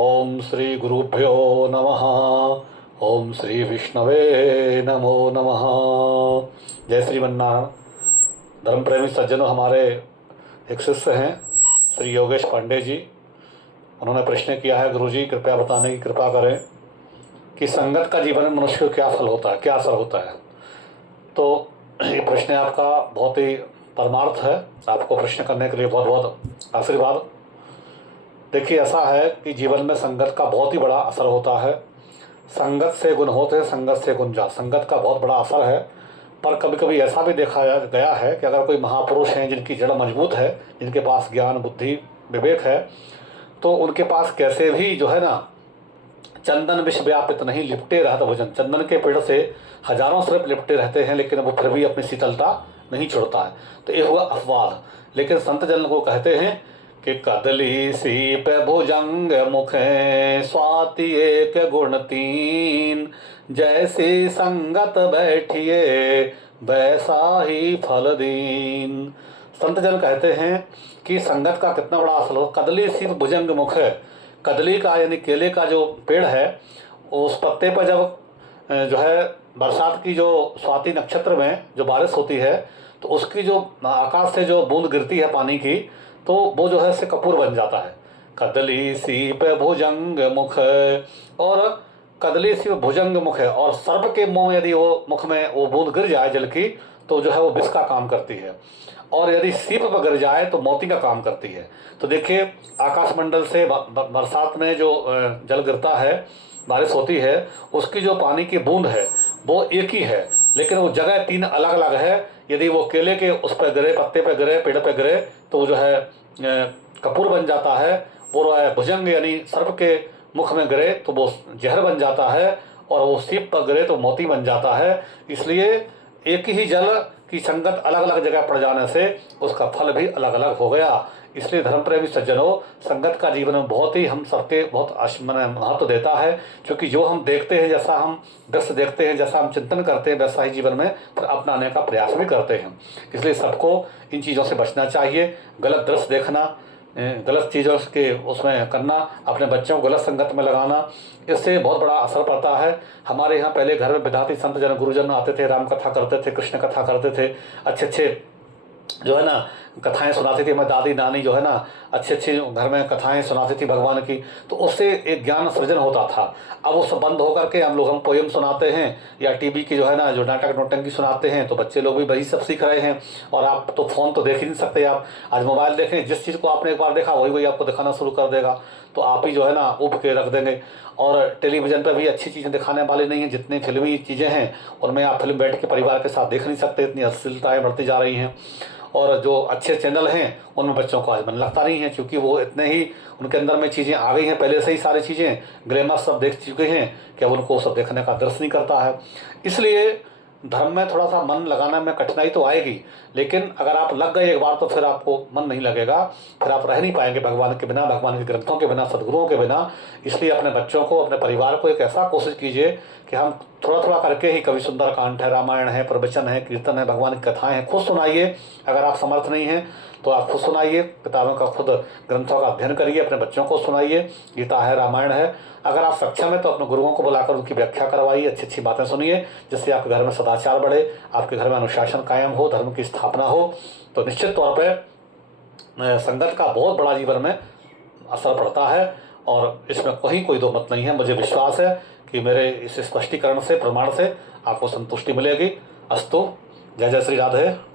ओम श्री गुरुभ्यो नमः। ओम श्री विष्णवे नमो नमः। जय श्रीमन्नारायण। धर्म प्रेमी सज्जनों, हमारे एक शिष्य हैं श्री योगेश पांडे जी। उन्होंने प्रश्न किया है, गुरुजी कृपया बताने की कृपा करें कि संगत का जीवन में मनुष्य को क्या फल होता है, क्या असर होता है। तो ये प्रश्न आपका बहुत ही परमार्थ है। आपको प्रश्न करने के लिए बहुत बहुत आशीर्वाद। देखिए, ऐसा है कि जीवन में संगत का बहुत ही बड़ा असर होता है। संगत से गुण होते हैं, संगत से गुण जा। संगत का बहुत बड़ा असर है। पर कभी कभी ऐसा भी देखा गया है कि अगर कोई महापुरुष हैं जिनकी जड़ मजबूत है, जिनके पास ज्ञान बुद्धि विवेक है, तो उनके पास कैसे भी जो है ना, चंदन विष व्यापित नहीं लिपटे रहता भोजन। चंदन के पेड़ से हजारों सिर्फ लिपटे रहते हैं, लेकिन वो फिर भी अपनी शीतलता नहीं छोड़ता है। तो ये हुआ अपवाद। लेकिन संत जन को कहते हैं कि कदली सीप भुजंग मुखे स्वाति एक गुण तीन, जैसी संगत बैठिए वैसा ही फल दीन। संत जन कहते हैं कि संगत का कितना बड़ा असर हो। कदली सीप भुजंग मुख है। कदली का यानी केले का जो पेड़ है, उस पत्ते पर जब जो है बरसात की जो स्वाति नक्षत्र में जो बारिश होती है, तो उसकी जो आकाश से जो बूंद गिरती है पानी की, तो वो जो है से कपूर बन जाता है। कदली सीप भुजंग मुख, और कदली सीप भुजंग मुख है। और सर्प के मुंह में यदि वो मुख में वो बूंद गिर जाए जल की, तो जो है वो विष का काम करती है। और यदि सीप पर गिर जाए तो मोती का काम करती है। तो देखिए, आकाशमंडल से बरसात में जो जल गिरता है, बारिश होती है, उसकी जो पानी की बूंद है वो एक ही है, लेकिन वो जगह तीन अलग अलग है। यदि वो केले के उस पर गिरे, पत्ते पर गिरे, पेड़ पर गिरे, तो वो जो है कपूर बन जाता है। वो है भुजंग यानी सर्प के मुख में गिरे तो वो जहर बन जाता है, और वो सीप पर गिरे तो मोती बन जाता है। इसलिए एक ही जल की संगत अलग अलग जगह पड़ जाने से उसका फल भी अलग अलग हो गया। इसलिए धर्म प्रेमी सज्जनों, संगत का जीवन में बहुत ही हम सबके बहुत महत्व देता है। क्योंकि जो हम देखते हैं, जैसा हम दृश्य देखते हैं, जैसा हम चिंतन करते हैं, वैसा ही जीवन में फिर अपनाने का प्रयास भी करते हैं। इसलिए सबको इन चीज़ों से बचना चाहिए। गलत दृश्य देखना, गलत चीज़ों के उसमें करना, अपने बच्चों को गलत संगत में लगाना, इससे बहुत बड़ा असर पड़ता है। हमारे यहाँ पहले घर में विद्यार्थी संत जन गुरुजन आते थे, राम कथा करते थे, कृष्ण कथा करते थे, अच्छे अच्छे जो है ना कथाएं सुनाती थी। हमारी दादी नानी जो है ना अच्छी अच्छी घर में कथाएं सुनाती थी भगवान की, तो उससे एक ज्ञान सृजन होता था। अब वो सब बंद होकर के हम पोयम सुनाते हैं, या टीवी की जो है ना जो नाटक नोटंकी सुनाते हैं, तो बच्चे लोग भी वही सब सीख रहे हैं। और आप तो फ़ोन तो देख ही नहीं सकते। आप आज मोबाइल देखें, जिस चीज़ को आपने एक बार देखा वही वही आपको दिखाना शुरू कर देगा, तो आप ही जो है ना उब के रख देंगे। और टेलीविज़न पर भी अच्छी चीज़ें दिखाने वाली नहीं हैं। जितनी फिल्मी चीज़ें हैं उनमें आप फिल्म बैठ के परिवार के साथ देख नहीं सकते, इतनी अश्लीलताएँ बढ़ती जा रही हैं। और जो अच्छे चैनल हैं उनमें बच्चों को आज मन लगता नहीं है, क्योंकि वो इतने ही उनके अंदर में चीज़ें आ गई हैं, पहले से ही सारी चीज़ें ग्रामर सब देख चुके हैं कि अब उनको सब देखने का दर्श नहीं करता है। इसलिए धर्म में थोड़ा सा मन लगाने में कठिनाई तो आएगी, लेकिन अगर आप लग गए एक बार तो फिर आपको मन नहीं लगेगा, फिर आप रह नहीं पाएंगे भगवान के बिना, भगवान के ग्रंथों के बिना, सदगुरुओं के बिना। इसलिए अपने बच्चों को, अपने परिवार को एक ऐसा कोशिश कीजिए कि हम थोड़ा थोड़ा करके ही, कभी सुंदर कांड है, रामायण है, प्रवचन है, कीर्तन है, भगवान की कथाएं हैं, खुद सुनाइए। अगर आप समर्थ नहीं हैं तो आप खुद सुनाइए, किताबों का खुद ग्रंथों का अध्ययन करिए, अपने बच्चों को सुनाइए। गीता है, रामायण है। अगर आप सक्षम है तो अपने गुरुओं को बुलाकर उनकी व्याख्या करवाइए, अच्छी अच्छी बातें सुनिए, जिससे आपके घर में सदाचार बढ़े, आपके घर में अनुशासन कायम हो, धर्म की स्थापना हो। तो निश्चित तौर पर संगत का बहुत बड़ा जीवन में असर पड़ता है, और इसमें कोई दो मत नहीं है। मुझे विश्वास है कि मेरे इस स्पष्टीकरण से, प्रमाण से आपको संतुष्टि मिलेगी। अस्तु। जय जय श्री राधे।